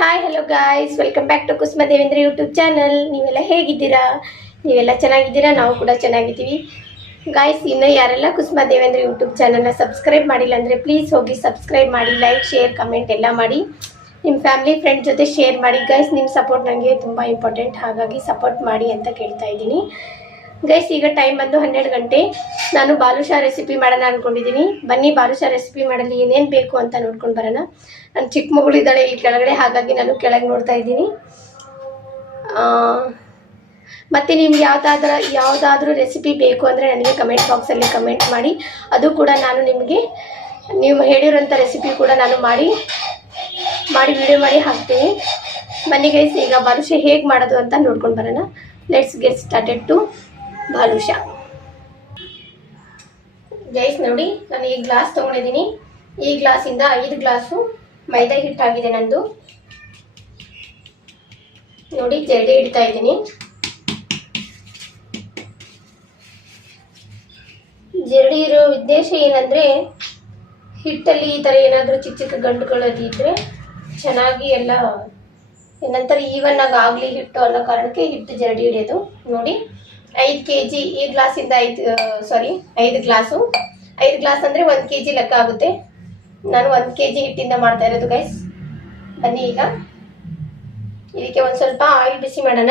Hi hello guys, welcome back to Kusuma Devendra YouTube channel. ನೀವೆಲ್ಲ ಹೇಗಿದ್ದೀರಾ? ನೀವೆಲ್ಲ ಚೆನ್ನಾಗಿದ್ದೀರಾ? ನಾವು ಕೂಡ ಚೆನ್ನಾಗಿದ್ದೀವಿ ಗಾಯ್ಸ್. ಇನ್ನು ಯಾರೆಲ್ಲ ಕುಸುಮ ದೇವೇಂದ್ರ ಯೂಟ್ಯೂಬ್ ಚಾನಲ್ನ ಸಬ್ಸ್ಕ್ರೈಬ್ ಮಾಡಿಲ್ಲ ಅಂದರೆ ಪ್ಲೀಸ್ ಹೋಗಿ ಸಬ್ಸ್ಕ್ರೈಬ್ ಮಾಡಿ, ಲೈಕ್ ಶೇರ್ ಕಮೆಂಟ್ ಎಲ್ಲ ಮಾಡಿ, ನಿಮ್ಮ ಫ್ಯಾಮಿಲಿ ಫ್ರೆಂಡ್ ಜೊತೆ ಶೇರ್ ಮಾಡಿ ಗಾಯ್ಸ್. ನಿಮ್ಮ ಸಪೋರ್ಟ್ ನನಗೆ ತುಂಬ ಇಂಪಾರ್ಟೆಂಟ್, ಹಾಗಾಗಿ ಸಪೋರ್ಟ್ ಮಾಡಿ ಅಂತ ಕೇಳ್ತಾ ಇದ್ದೀನಿ ಗೈಸ್. ಈಗ ಟೈಮ್ ಬಂದು 12 ಗಂಟೆ. ನಾನು ಬಾದುಷಾ ರೆಸಿಪಿ ಮಾಡೋಣ ಅಂದ್ಕೊಂಡಿದ್ದೀನಿ. ಬನ್ನಿ ಬಾದುಷಾ ರೆಸಿಪಿ ಮಾಡಲು ಏನೇನು ಬೇಕು ಅಂತ ನೋಡ್ಕೊಂಡು ಬರೋಣ. ನನ್ನ ಚಿಕ್ಕ ಮಗಳು ಇದ್ದಾಳೆ ಇಲ್ಲಿ ಕೆಳಗಡೆ, ಹಾಗಾಗಿ ನಾನು ಕೆಳಗೆ ನೋಡ್ತಾ ಇದ್ದೀನಿ. ಮತ್ತು ನಿಮ್ಗೆ ಯಾವುದಾದ್ರೂ ರೆಸಿಪಿ ಬೇಕು ಅಂದರೆ ನನಗೆ ಕಮೆಂಟ್ ಬಾಕ್ಸಲ್ಲಿ ಕಮೆಂಟ್ ಮಾಡಿ. ಅದು ಕೂಡ ನಾನು ನಿಮಗೆ ನೀವು ಹೇಳಿರೋಂಥ ರೆಸಿಪಿ ಕೂಡ ನಾನು ಮಾಡಿ ವಿಡಿಯೋ ಮಾಡಿ ಹಾಕ್ತೀನಿ. ಬನ್ನಿ ಗೈಸ್, ಈಗ ಬಾದುಷಾ ಹೇಗೆ ಮಾಡೋದು ಅಂತ ನೋಡ್ಕೊಂಡು ಬರೋಣ. Let's get started to badusha. Guys ನೋಡಿ, ನಾನು ಈ ಗ್ಲಾಸ್ ತೊಗೊಂಡಿದ್ದೀನಿ. ಈ ಗ್ಲಾಸಿಂದ 5 ಗ್ಲಾಸು ಮೈದಾ ಹಿಟ್ಟಾಗಿದೆ ನಂದು. ನೋಡಿ, ಜರಡಿ ಇಡ್ತಾ ಇದ್ದೀನಿ. ಜರಡಿ ಇರೋ ಉದ್ದೇಶ ಏನಂದರೆ, ಹಿಟ್ಟಲ್ಲಿ ಈ ಥರ ಏನಾದರೂ ಚಿಕ್ಕ ಚಿಕ್ಕ ಗಂಟುಗಳಲ್ಲಿ ಇದ್ದರೆ ಚೆನ್ನಾಗಿ ಎಲ್ಲ ನಂತರ ಈವನ್ ಆಗಿ ಆಗಲಿ ಹಿಟ್ಟು ಅನ್ನೋ ಕಾರಣಕ್ಕೆ ಹಿಟ್ಟು ಜರಡಿ ಹಿಡಿಯೋದು. ನೋಡಿ, 5 kg, ಈ ಗ್ಲಾಸಿಂದ 5 ಗ್ಲಾಸು. 5 ಗ್ಲಾಸ್ ಅಂದರೆ 1 kg ಲೆಕ್ಕ ಆಗುತ್ತೆ. ನಾನು 1 kg ಹಿಟ್ಟಿಂದ ಮಾಡ್ತಾ ಇರೋದು ಗೈಸ್. ಬನ್ನಿ ಈಗ ಇದಕ್ಕೆ ಒಂದು ಸ್ವಲ್ಪ ಆಯಿಲ್ ಬಿಸಿ ಮಾಡೋಣ.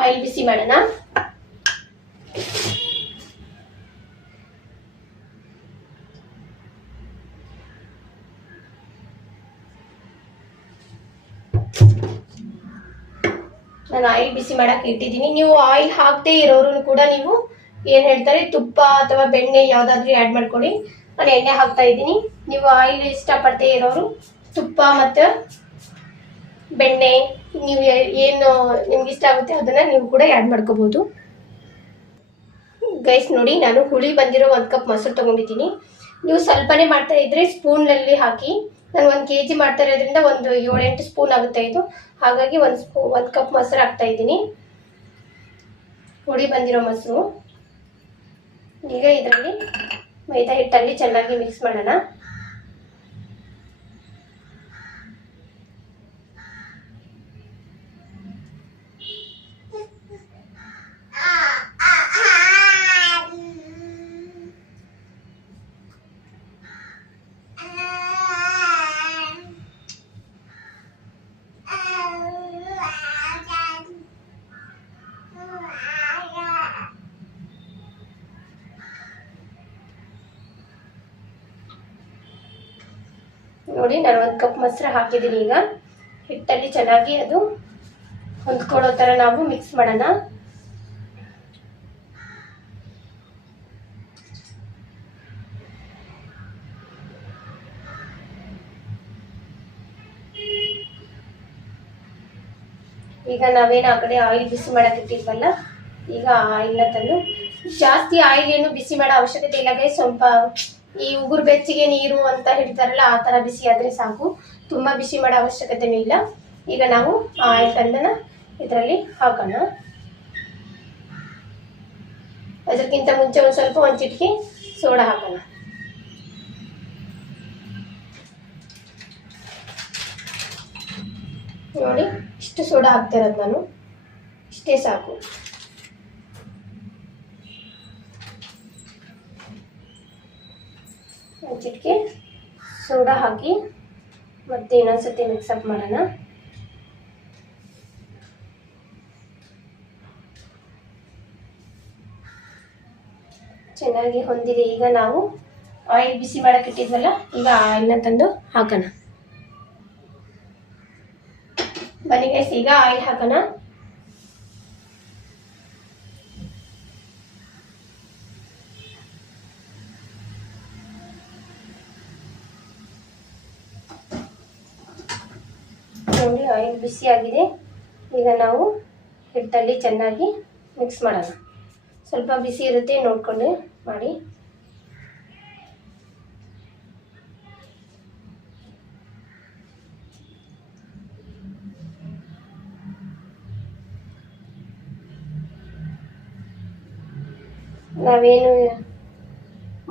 ಆಯಿಲ್ ಬಿಸಿ ಮಾಡೋಣ. ನಾನು ಆಯಿಲ್ ಬಿಸಿ ಮಾಡಕ್ಕೆ ಇಟ್ಟಿದ್ದೀನಿ. ನೀವು ಆಯಿಲ್ ಹಾಕದೇ ಇರೋರು ಕೂಡ ನೀವು ಏನು ಹೇಳ್ತಾರೆ, ತುಪ್ಪ ಅಥವಾ ಬೆಣ್ಣೆ ಯಾವುದಾದ್ರೂ ಆ್ಯಡ್ ಮಾಡ್ಕೊಳ್ಳಿ. ನಾನು ಎಣ್ಣೆ ಹಾಕ್ತಾ ಇದ್ದೀನಿ. ನೀವು ಆಯಿಲ್ ಇಷ್ಟಪಡದೇ ಇರೋರು ತುಪ್ಪ ಮತ್ತು ಬೆಣ್ಣೆ ನೀವು ಏನು ನಿಮ್ಗೆ ಇಷ್ಟ ಆಗುತ್ತೆ ಅದನ್ನು ನೀವು ಕೂಡ ಆ್ಯಡ್ ಮಾಡ್ಕೋಬೋದು ಗೈಸ್. ನೋಡಿ, ನಾನು ಹುಳಿ ಬಂದಿರೋ 1 ಕಪ್ ಮೊಸರು ತೊಗೊಂಡಿದ್ದೀನಿ. ನೀವು ಸ್ವಲ್ಪನೇ ಮಾಡ್ತಾ ಇದ್ರೆ ಸ್ಪೂನಲ್ಲಿ ಹಾಕಿ. ನಾನು 1 kg ಮಾಡ್ತಾ ಇರೋದ್ರಿಂದ ಒಂದು 7-8 ಸ್ಪೂನ್ ಆಗುತ್ತೆ ಇದು, ಹಾಗಾಗಿ 1 ಕಪ್ ಮೊಸರು ಹಾಕ್ತಾ ಇದ್ದೀನಿ. ಹುಳಿ ಬಂದಿರೋ ಮೊಸರು. ಈಗ ಇದರಲ್ಲಿ ಮೈದಾ ಹಿಟ್ಟಲ್ಲಿ ಚೆನ್ನಾಗಿ ಮಿಕ್ಸ್ ಮಾಡೋಣ. ನೋಡಿ, ನಾನು 1 ಕಪ್ ಮೊಸರು ಹಾಕಿದ್ದೀನಿ. ಈಗ ಹಿಟ್ಟಲ್ಲಿ ಚೆನ್ನಾಗಿ ಅದು ಹೊಂದ್ಕೊಳ್ಳೋ ಥರ ನಾವು ಮಿಕ್ಸ್ ಮಾಡೋಣ. ಈಗ ನಾವೇನು ಆ ಕಡೆ ಆಯಿಲ್ ಬಿಸಿ ಮಾಡಕ್ಕೆ ಇಟ್ಟಿದ್ವಲ್ಲ, ಈಗ ಆಯಿಲ್ನ ತಂದು, ಜಾಸ್ತಿ ಆಯಿಲ್ ಏನು ಬಿಸಿ ಮಾಡೋ ಅವಶ್ಯಕತೆ ಇಲ್ಲ ಗೈಸ್. ಸ್ವಲ್ಪ ಈ ಉಗುರು ಬೆಚ್ಚಗೆ ನೀರು ಅಂತ ಹೇಳ್ತಾರಲ್ಲ, ಆ ಥರ ಬಿಸಿ ಆದರೆ ಸಾಕು. ತುಂಬ ಬಿಸಿ ಮಾಡೋ ಅವಶ್ಯಕತೆನೂ ಇಲ್ಲ. ಈಗ ನಾವು ಆಯಿಲ್ ತಂದನ ಇದರಲ್ಲಿ ಹಾಕೋಣ. ಅದಕ್ಕಿಂತ ಮುಂಚೆ ಒಂದು ಚಿಟಿಕೆ ಸೋಡಾ ಹಾಕೋಣ. ನೋಡಿ, ಇಷ್ಟು ಸೋಡಾ ಹಾಕ್ತಾ ಇರೋದು ನಾನು, ಇಷ್ಟೇ ಸಾಕು. ಒಂದು ಚಿಟಿಕೆ ಸೋಡಾ ಹಾಕಿ ಮತ್ತೆ ಇನ್ನೊಂದ್ಸತಿ ಮಿಕ್ಸಪ್ ಮಾಡೋಣ. ಚೆನ್ನಾಗಿ ಹೊಂದಿದೆ. ಈಗ ನಾವು ಆಯಿಲ್ ಬಿಸಿ ಮಾಡಕ್ಕೆ ಇಟ್ಟಿದ್ವಲ್ಲ, ಈಗ ಆಯಿಲ್ನ ತಂದು ಹಾಕೋಣ. ಬನ್ನಿ ಗೈಸ್, ಈಗ ಆಯಿಲ್ ಹಾಕೋಣ. ನೋಡಿ, ಆಯಿಲ್ ಬಿಸಿ ಆಗಿದೆ. ಈಗ ನಾವು ಹಿಟ್ಟಲ್ಲಿ ಚೆನ್ನಾಗಿ ಮಿಕ್ಸ್ ಮಾಡೋಣ. ಸ್ವಲ್ಪ ಬಿಸಿ ಇರುತ್ತೆ, ನೋಡ್ಕೊಂಡು ಮಾಡಿ. ನಾವೇನು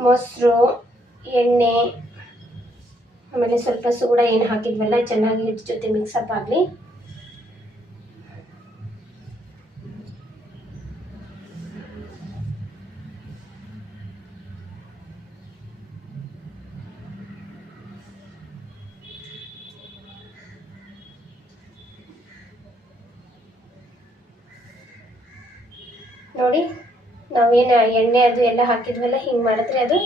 ಮೊಸರು, ಎಣ್ಣೆ, ಆಮೇಲೆ ಸ್ವಲ್ಪ ಸೋಡಾ ಏನು ಹಾಕಿದ್ವಲ್ಲ ಚೆನ್ನಾಗಿ ಹಿಟ್ಟು ಜೊತೆ ಮಿಕ್ಸಪ್ ಆಗಲಿ. ನೋಡಿ, ನಾವೇನು ಎಣ್ಣೆ ಅದು ಎಲ್ಲ ಹಾಕಿದ್ವಲ್ಲ, ಹಿಂಗೆ ಮಾಡಿದ್ರೆ ಅದು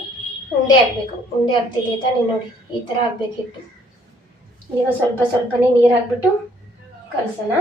ಉಂಡೆ ಆಗಬೇಕು. ಉಂಡೆ ಆಗ್ತಿದೆ ತಾನೇ, ನೋಡಿ ಈ ಥರ ಆಗಬೇಕು ಹಿಟ್ಟು. ಈಗ ಸ್ವಲ್ಪ ಸ್ವಲ್ಪನೇ ನೀರು ಹಾಕ್ಬಿಟ್ಟು ಕಲಸೋಣ.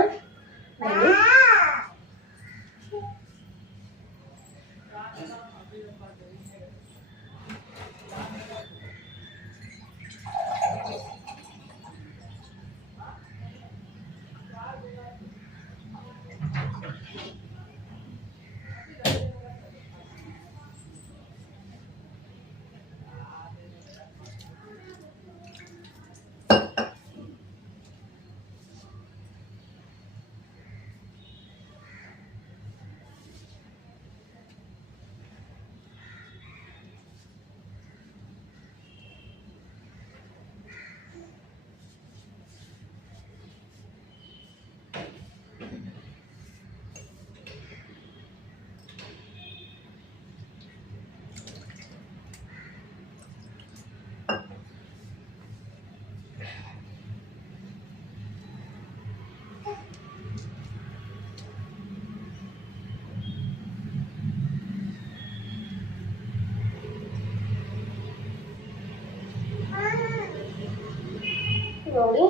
ನೋಡಿ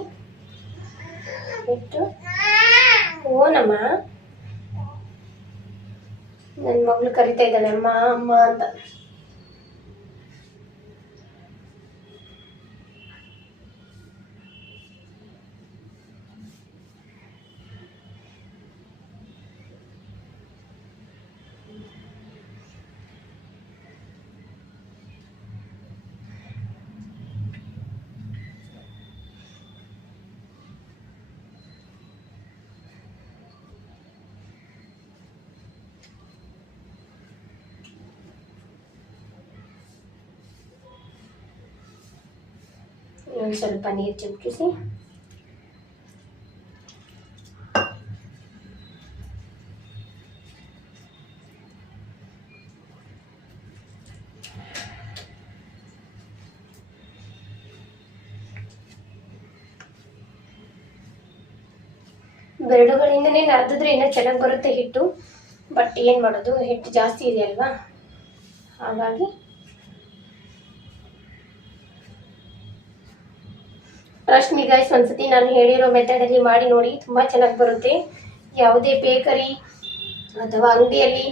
ಬಿಟ್ಟು, ಓನಮ್ಮ, ನನ್ನ ಮಗಳು ಕರಿತಾ ಇದ್ದಾಳೆ ಅಮ್ಮ ಅಮ್ಮ ಅಂತ. ಒಂದು ಸ್ವಲ್ಪ ನೀರು ಚಿಮುಕಿಸಿ ಬೆರಳುಗಳಿಂದನೇ ನಾದಿದ್ರೆ ಇನ್ನೂ ಚೆನ್ನಾಗಿ ಬರುತ್ತೆ ಹಿಟ್ಟು. ಬಟ್ ಏನು ಮಾಡೋದು, ಹಿಟ್ಟು ಜಾಸ್ತಿ ಇದೆ ಅಲ್ವಾ, ಹಾಗಾಗಿ ಟ್ರಸ್ಟ್ ಮಿ ಗೈಸ್, ಒಂದ್ಸತಿ ನಾನು ಹೇಳಿರೋ ಮೆಥಡಲ್ಲಿ ಮಾಡಿ ನೋಡಿ, ತುಂಬ ಚೆನ್ನಾಗಿ ಬರುತ್ತೆ. ಯಾವುದೇ ಬೇಕರಿ ಅಥವಾ ಅಂಗಡಿಯಲ್ಲಿ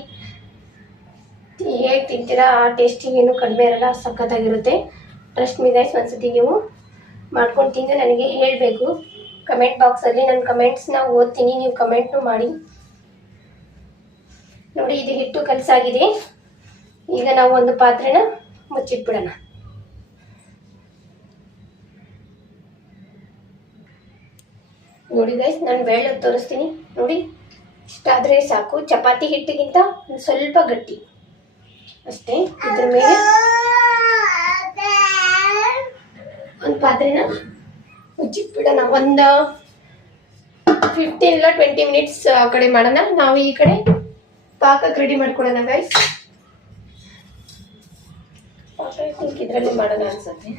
ಹೇಗೆ ತಿಂತೀರಾ ಆ ಟೇಸ್ಟಿಗೆ ಏನು ಕಡಿಮೆ ಇರಲ್ಲ, ಸಖತ್ತಾಗಿರುತ್ತೆ. ಟ್ರಸ್ಟ್ ಮಿ ಗೈಸ್, ಒಂದ್ಸತಿ ನೀವು ಮಾಡ್ಕೊಂಡು ತಿಂದು ನನಗೆ ಹೇಳಬೇಕು ಕಮೆಂಟ್ ಬಾಕ್ಸಲ್ಲಿ. ನನ್ನ ಕಮೆಂಟ್ಸ್ನ ಓದ್ತೀನಿ, ನೀವು ಕಮೆಂಟ್ನು ಮಾಡಿ. ನೋಡಿ, ಇದು ಹಿಟ್ಟು ಕಲಸಾಗಿದೆ. ಈಗ ನಾವು ಒಂದು ಪಾತ್ರೆನ ಮುಚ್ಚಿಟ್ಬಿಡೋಣ. ನೋಡಿ ಗೈಸ್, ನಾನು ಬೆಳ್ಳ ತೋರಿಸ್ತೀನಿ. ನೋಡಿ, ಇಷ್ಟಾದರೆ ಸಾಕು. ಚಪಾತಿ ಹಿಟ್ಟಿಗಿಂತ ಒಂದು ಸ್ವಲ್ಪ ಗಟ್ಟಿ ಅಷ್ಟೇ. ಇದ್ರ ಮೇಲೆ ಒಂದು ಪಾತ್ರೆನ ಮುಚ್ಚಿಟ್ಬಿಡೋಣ. ಒಂದು 15 ಇಲ್ಲ 20 ಮಿನಿಟ್ಸ್ ಆ ಕಡೆ ಮಾಡೋಣ. ನಾವು ಈ ಕಡೆ ಪಾಕಕ್ಕೆ ರೆಡಿ ಮಾಡ್ಕೊಳ್ಳೋಣ ಗೈಸ್. ಪಾಕ ಇದರಲ್ಲಿ ಮಾಡೋಣ ಅನ್ಸುತ್ತೆ.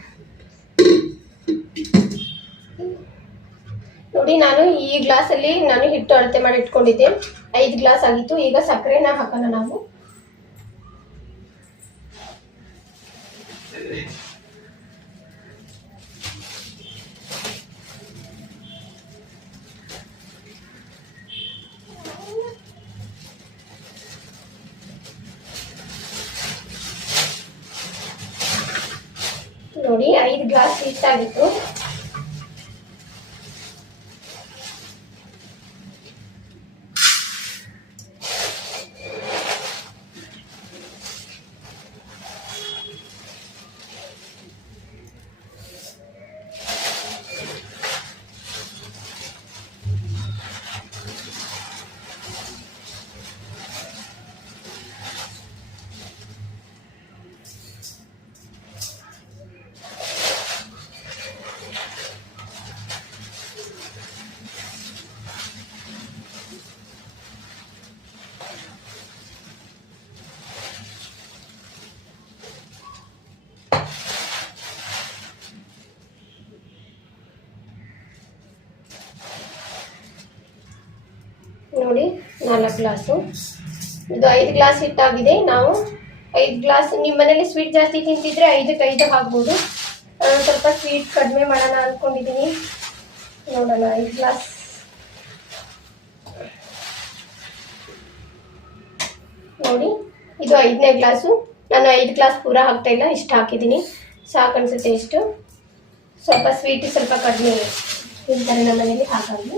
ನೋಡಿ, ನಾನು ಈ ಗ್ಲಾಸಲ್ಲಿ ನಾನು ಹಿಟ್ಟು ಅಳತೆ ಮಾಡಿ ಇಟ್ಕೊಂಡಿದ್ದೆ. 5 ಗ್ಲಾಸ್ ಆಗಿತ್ತು. ಈಗ ಸಕ್ಕರೆನ ಹಾಕೋಣ ನಾವು. ನೋಡಿ, 5 ಗ್ಲಾಸ್ ಹಿಟ್ಟಾಗಿತ್ತು. 4 ಗ್ಲಾಸು. ಇದು 5 ಗ್ಲಾಸ್ ಹಿಟ್ಟಾಗಿದೆ. ನಾವು 5 ಗ್ಲಾಸ್, ನಿಮ್ಮ ಮನೇಲಿ ಸ್ವೀಟ್ ಜಾಸ್ತಿ ತಿಂತಿದ್ರೆ 5ಕ್ಕೆ 5 ಹಾಕ್ಬೋದು. ಸ್ವಲ್ಪ ಸ್ವೀಟ್ ಕಡಿಮೆ ಮಾಡೋಣ ಅಂದ್ಕೊಂಡಿದ್ದೀನಿ. ನೋಡೋಣ. 5 ಗ್ಲಾಸ್ ನೋಡಿ, ಇದು 5ನೇ ಗ್ಲಾಸು. ನಾನು 5 ಗ್ಲಾಸ್ ಪೂರ ಹಾಕ್ತಾ ಇಲ್ಲ, ಇಷ್ಟು ಹಾಕಿದ್ದೀನಿ, ಸಾಕು ಅನಿಸುತ್ತೆ. ಇಷ್ಟು ಸ್ವಲ್ಪ ಸ್ವೀಟ್ ಸ್ವಲ್ಪ ಕಡಿಮೆ ತಿಂತಾರೆ ನಮ್ಮ ಮನೇಲಿ, ಹಾಗಾಗಿ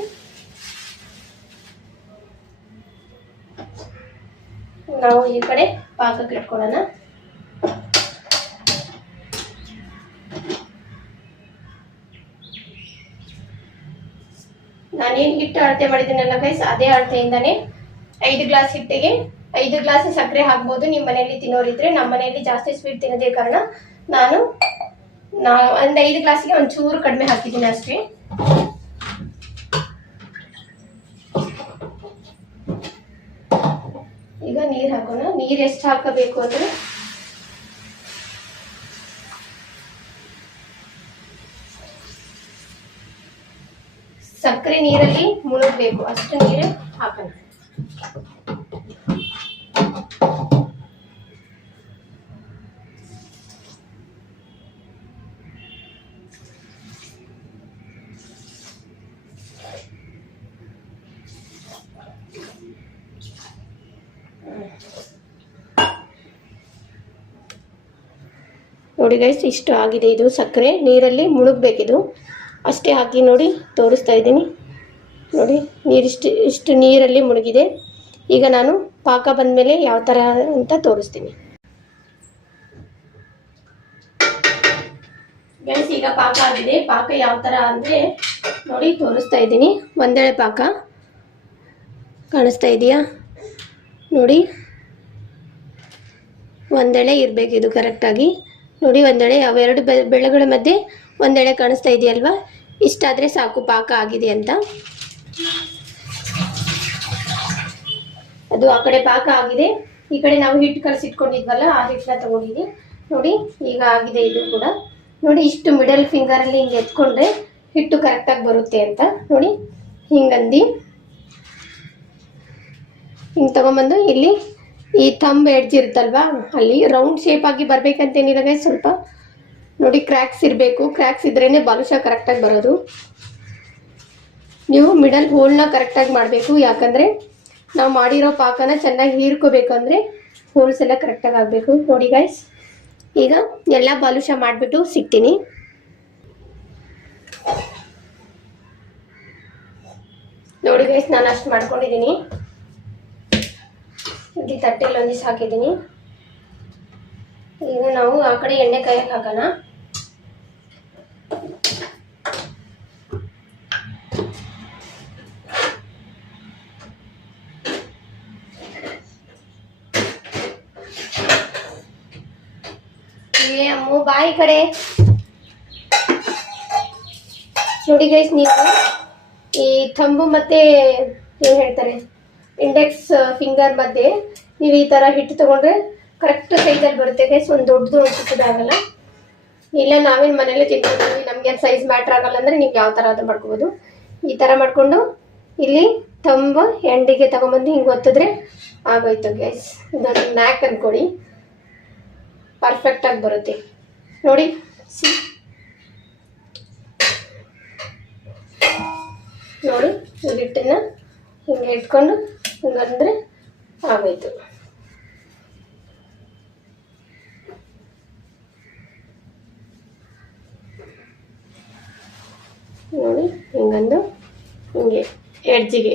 ನಾವು ಈ ಕಡೆ ಪಾಕಕ್ಕೆ ಇಟ್ಕೊಳ್ಳೋಣ. ನಾನೇನು ಹಿಟ್ಟು ಅಳತೆ ಮಾಡಿದ್ದೀನಲ್ಲ ಗೈಸ್, ಅದೇ ಅಳತೆಯಿಂದಾನೆ 5 ಗ್ಲಾಸ್ ಹಿಟ್ಟಿಗೆ 5 ಗ್ಲಾಸ್ ಸಕ್ಕರೆ ಹಾಕ್ಬೋದು. ನಿಮ್ಮ ಮನೆಯಲ್ಲಿ ತಿನ್ನೋರಿದ್ರೆ, ನಮ್ಮ ಮನೆಯಲ್ಲಿ ಜಾಸ್ತಿ ಸ್ವೀಟ್ ತಿನ್ನೋದೇ ಕಾರಣ ನಾನು ಒಂದು 5 ಗ್ಲಾಸ್ಗೆ ಒಂಚೂರು ಕಡಿಮೆ ಹಾಕಿದ್ದೀನಿ ಅಷ್ಟೇ. ಈಗ ನೀರು ಹಾಕೋಣ. ನೀರು ಎಷ್ಟು ಹಾಕಬೇಕು ಅಂದ್ರೆ, ಸಕ್ಕರೆ ನೀರಲ್ಲಿ ಮುಳುಗಬೇಕು ಅಷ್ಟು ನೀರು ಹಾಕೋಣ. ನೋಡಿ ಗೈಸ್, ಇಷ್ಟು ಆಗಿದೆ. ಇದು ಸಕ್ಕರೆ ನೀರಲ್ಲಿ ಮುಳುಗಬೇಕಿದು, ಅಷ್ಟೇ ಹಾಕಿ ನೋಡಿ ತೋರಿಸ್ತಾ ಇದ್ದೀನಿ. ನೋಡಿ, ಇಷ್ಟು ನೀರಲ್ಲಿ ಮುಳುಗಿದೆ. ಈಗ ನಾನು ಪಾಕ ಬಂದಮೇಲೆ ಯಾವ ಥರ ಅಂತ ತೋರಿಸ್ತೀನಿ ಗೈಸ್. ಈಗ ಪಾಕ ಆಗಿದೆ. ಪಾಕ ಯಾವ ಥರ ಅಂದರೆ ನೋಡಿ ತೋರಿಸ್ತಾ ಇದ್ದೀನಿ. ಒಂದೆಳೆ ಪಾಕ ಕಾಣಿಸ್ತಾ ಇದೆಯಾ ನೋಡಿ, ಒಂದೆಳೆ ಇರಬೇಕಿದು ಕರೆಕ್ಟಾಗಿ. ನೋಡಿ, ಒಂದೆಳೆ, ಅವೆರಡು ಬೆಳೆಗಳ ಮಧ್ಯೆ ಒಂದೆಳೆ ಕಾಣಿಸ್ತಾ ಇದೆಯಲ್ವಾ, ಇಷ್ಟಾದರೆ ಸಾಕು ಪಾಕ ಆಗಿದೆ ಅಂತ. ಅದು ಆ ಕಡೆ ಪಾಕ ಆಗಿದೆ. ಈ ಕಡೆ ನಾವು ಹಿಟ್ಟು ಕಲಸಿಟ್ಕೊಂಡಿದ್ವಲ್ಲ, ಆ ಹಿಟ್ಟನ್ನ ತಗೊಂಡಿದ್ದೀನಿ. ನೋಡಿ, ಈಗ ಆಗಿದೆ ಇದು ಕೂಡ. ನೋಡಿ, ಇಷ್ಟು ಮಿಡಲ್ ಫಿಂಗರಲ್ಲಿ ಹಿಂಗೆ ಎತ್ಕೊಂಡ್ರೆ ಹಿಟ್ಟು ಕರೆಕ್ಟಾಗಿ ಬರುತ್ತೆ ಅಂತ. ನೋಡಿ, ಹಿಂಗಂದು ಹಿಂಗೆ ತಗೊಂಬಂದು ಇಲ್ಲಿ ಈ ಥಂಬ್ ಎಡ್ಜ್ ಇರುತ್ತಲ್ವಾ, ಅಲ್ಲಿ ರೌಂಡ್ ಶೇಪ್ ಆಗಿ ಬರ್ಬೇಕಂತೇನಿಲ್ಲ ಗೈಸ್. ಸ್ವಲ್ಪ ನೋಡಿ, ಕ್ರ್ಯಾಕ್ಸ್ ಇರಬೇಕು. ಕ್ರ್ಯಾಕ್ಸ್ ಇದ್ರೇನೆ ಬಾಲುಷಾ ಕರೆಕ್ಟಾಗಿ ಬರೋದು. ನೀವು ಮಿಡಲ್ ಹೋಲ್ನ ಕರೆಕ್ಟಾಗಿ ಮಾಡಬೇಕು, ಯಾಕಂದರೆ ನಾವು ಮಾಡಿರೋ ಪಾಕನ ಚೆನ್ನಾಗಿ ಹೀರ್ಕೋಬೇಕು ಅಂದರೆ ಹೋಲ್ಸ್ ಎಲ್ಲ ಕರೆಕ್ಟಾಗಿ ಆಗಬೇಕು. ನೋಡಿ ಗೈಸ್, ಈಗ ಎಲ್ಲ ಬಾಲುಷಾ ಮಾಡಿಬಿಟ್ಟು ಸಿಗ್ತೀನಿ. ನೋಡಿ ಗೈಸ್, ನಾನು ಅಷ್ಟು ಮಾಡ್ಕೊಂಡಿದ್ದೀನಿ. ಇಲ್ಲಿ ತಟ್ಟೆಯಲ್ಲಿ ಒಂದಿಷ್ಟು ಹಾಕಿದ್ದೀನಿ. ಈಗ ನಾವು ಆ ಕಡೆ ಎಣ್ಣೆ ಕಾಯಕ್ಕೆ ಹಾಕೋಣ. ಅಮ್ಮು ಬಾಯಿ ಕಡೆ. ನೋಡಿ ಗೈಸ್, ನೀವು ಈ ಥಂಬು ಮತ್ತೆ ಏನು ಹೇಳ್ತಾರೆ ಇಂಡೆಕ್ಸ್ ಫಿಂಗರ್ ಮಧ್ಯೆ ನೀವು ಈ ಥರ ಹಿಟ್ಟು ತೊಗೊಂಡ್ರೆ ಕರೆಕ್ಟ್ ಸೈಜಲ್ಲಿ ಬರುತ್ತೆ ಗೈಸ್. ಒಂದು ದೊಡ್ಡದು ಒಂದು ಚಿಕ್ಕದಾಗಲ್ಲ. ಇಲ್ಲ ನಾವೇನು ಮನೇಲಿ ತಿನ್ಕೊತೀವಿ, ನಮಗೆ ಸೈಜ್ ಮ್ಯಾಟ್ರ್ ಆಗಲ್ಲ ಅಂದರೆ ನೀವು ಯಾವ ಥರ ಅದು ಮಾಡ್ಕೋಬೋದು. ಈ ಥರ ಮಾಡಿಕೊಂಡು ಇಲ್ಲಿ ಥಂಬ್ ಎಂಡಿಗೆ ತಗೊಂಬಂದು ಹಿಂಗೆ ಒತ್ತಿದ್ರೆ ಆಗೋಯ್ತು ಗೈಸ್. ಇದೊಂದು ನ್ಯಾಕ್ ಅಂದ್ಕೊಳ್ಳಿ, ಪರ್ಫೆಕ್ಟಾಗಿ ಬರುತ್ತೆ. ನೋಡಿ, ನೋಡಿ ಈ ಹಿಟ್ಟನ್ನ ಹಿಂಗೆ ಇಟ್ಕೊಂಡು ಹಿಂಗಂದ್ರೆ ಆಗೋಯ್ತು. ನೋಡಿ, ಹಿಂಗಂದು ಹಿಂಗೆ ಎಡ್ಜಿಗೆ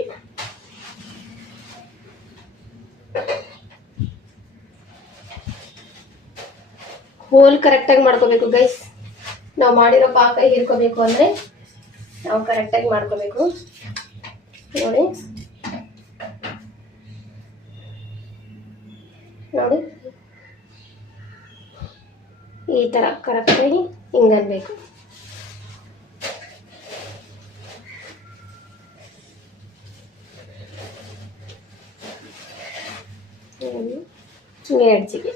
ಹೋಲ್ ಕರೆಕ್ಟಾಗಿ ಮಾಡ್ಕೋಬೇಕು ಗೈಸ್. ನಾವು ಮಾಡಿರೋ ಪಾಕ ಹೀರ್ಕೋಬೇಕು ಅಂದರೆ ನಾವು ಕರೆಕ್ಟಾಗಿ ಮಾಡ್ಕೋಬೇಕು. ನೋಡಿ, ನೋಡಿ ಈ ಥರ ಕರೆಕ್ಟಾಗಿ ಹಿಂಗನ್ಬೇಕು. ಎಡ್ಜಿಗೆ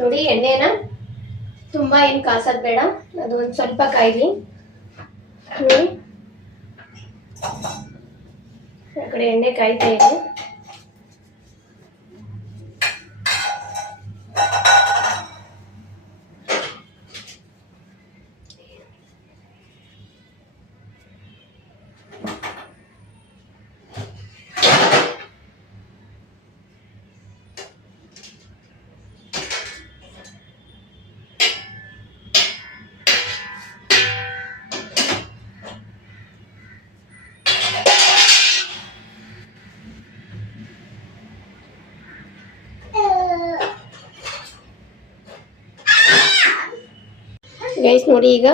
ನೋಡಿ ಎಣ್ಣೆನ ತುಂಬ ಏನು ಕಾಸೋದು ಬೇಡ, ಅದು ಒಂದು ಸ್ವಲ್ಪ ಕಾಯಿಲಿ. ನೋಡಿ ಆ ಕಡೆ ಎಣ್ಣೆ ಕಾಯ್ತಾ ಇದೆ. ಗೈಸ್ ನೋಡಿ ಈಗ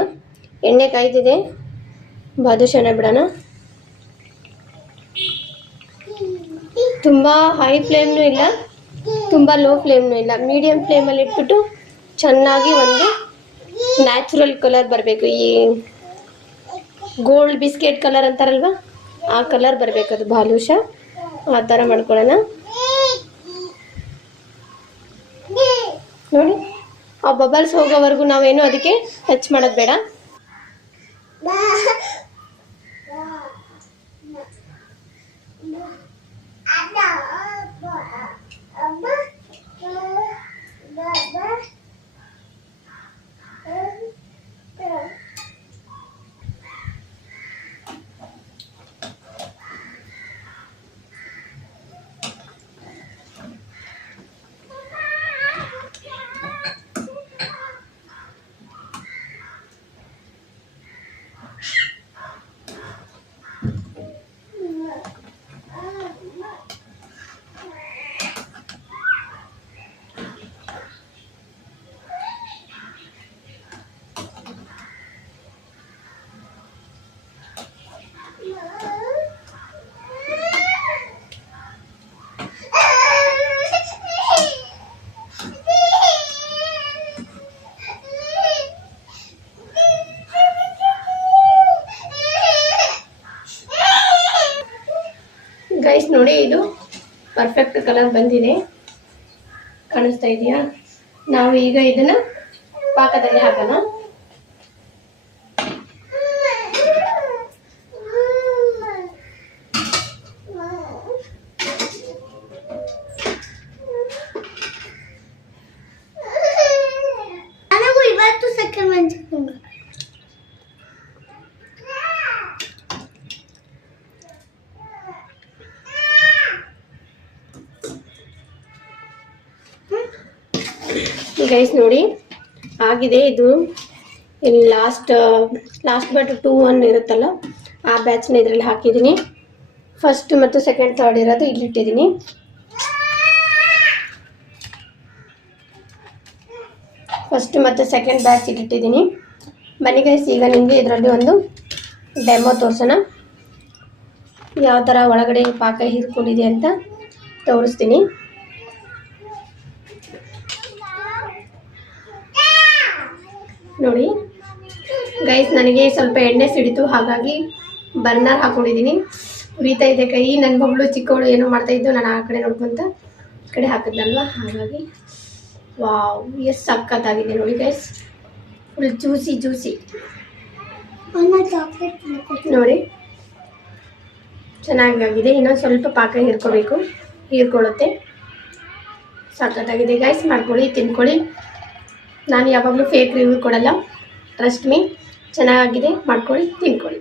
ಎಣ್ಣೆ ಕಾಯ್ದಿದೆ, ಬಾದುಷಾನ ಬಿಡೋಣ. ತುಂಬ ಹೈ ಫ್ಲೇಮ್ನೂ ಇಲ್ಲ, ತುಂಬ ಲೋ ಫ್ಲೇಮ್ನೂ ಇಲ್ಲ, ಮೀಡಿಯಮ್ ಫ್ಲೇಮಲ್ಲಿ ಇಟ್ಬಿಟ್ಟು ಚೆನ್ನಾಗಿ ಒಂದು ನ್ಯಾಚುರಲ್ ಕಲರ್ ಬರಬೇಕು. ಈ ಗೋಲ್ಡ್ ಬಿಸ್ಕೆಟ್ ಕಲರ್ ಅಂತಾರಲ್ವ, ಆ ಕಲರ್ ಬರಬೇಕು ಅದು ಬಾದುಷಾ. ಆ ಥರ ಮಾಡ್ಕೊಳ್ಳೋಣ. ನೋಡಿ ಆ ಬಬಲ್ಸ್ ಹೋಗೋವರೆಗೂ ನಾವೇನು ಅದಕ್ಕೆ ಟಚ್ ಮಾಡೋದು ಬೇಡ. ಗೈಸ್ ನೋಡಿ ಇದು ಪರ್ಫೆಕ್ಟ್ ಕಲರ್ ಬಂದಿದೆ, ಕಾಣಿಸ್ತಾ ಇದೆಯಾ? ನಾವು ಈಗ ಇದನ್ನ ಪಾಕದಲ್ಲಿ ಹಾಕೋಣ. ನನಗೂ ಇವತ್ತು ಸಕ್ಕರೆ ಮಂಚ ಗೈಸ್ ನೋಡಿ ಆಗಿದೆ. ಇದು ಇಲ್ಲಿ ಲಾಸ್ಟ್ ಬಟ್ 2-1 ಇರುತ್ತಲ್ಲ, ಆ ಬ್ಯಾಚ್ನ ಇದರಲ್ಲಿ ಹಾಕಿದ್ದೀನಿ. ಫಸ್ಟ್ ಮತ್ತು ಸೆಕೆಂಡ್ ಥರ್ಡ್ ಇರೋದು ಇಲ್ಲಿಟ್ಟಿದ್ದೀನಿ. ಫಸ್ಟ್ ಮತ್ತು ಸೆಕೆಂಡ್ ಬ್ಯಾಚ್ ಇಲ್ಲಿಟ್ಟಿದ್ದೀನಿ. ಬನ್ನಿ ಗೈಸ್, ಈಗ ನಿಮಗೆ ಇದರಲ್ಲಿ ಒಂದು ಡೆಮೋ ತೋರಿಸೋಣ. ಯಾವ ಥರ ಒಳಗಡೆ ಪಾಕ ಹೀರ್ಕೊಂಡಿದೆ ಅಂತ ತೋರಿಸ್ತೀನಿ. ನೋಡಿ ಗೈಸ್, ನನಗೆ ಸ್ವಲ್ಪ ಎಣ್ಣೆ ಸಿಡಿತು, ಹಾಗಾಗಿ ಬರ್ನರ್ ಹಾಕೊಂಡಿದ್ದೀನಿ. ಉರಿತಾ ಇದೆ ಕೈ. ನನ್ನ ಮಗಳು ಚಿಕ್ಕವಳು ಏನೋ ಮಾಡ್ತಾಯಿದ್ದು, ನಾನು ಆ ಕಡೆ ನೋಡ್ಕೊಂತ ಈ ಕಡೆ ಹಾಕಿದ್ನಲ್ವ, ಹಾಗಾಗಿ ವಾವ್ ಎಷ್ಟು ಸಕ್ಕತ್ತಾಗಿದೆ ನೋಡಿ ಗೈಸ್, ಫುಲ್ ಜ್ಯೂಸಿ ನೋಡಿ, ಚೆನ್ನಾಗಾಗಿದೆ. ಇನ್ನೊಂದು ಸ್ವಲ್ಪ ಪಾಕ ಹೀರ್ಕೊಳ್ಳುತ್ತೆ. ಸಕ್ಕತ್ತಾಗಿದೆ ಗೈಸ್, ಮಾಡ್ಕೊಳ್ಳಿ, ತಿನ್ಕೊಳ್ಳಿ. ನಾನು ಯಾವಾಗಲೂ ಫೇಕ್ ರಿವ್ಯೂ ಕೊಡಲ್ಲ, ಟ್ರಸ್ಟ್ ಮೀ. ಚೆನ್ನಾಗಿದೆ, ಮಾಡ್ಕೊಳ್ಳಿ, ತಿನ್ಕೊಳ್ಳಿ.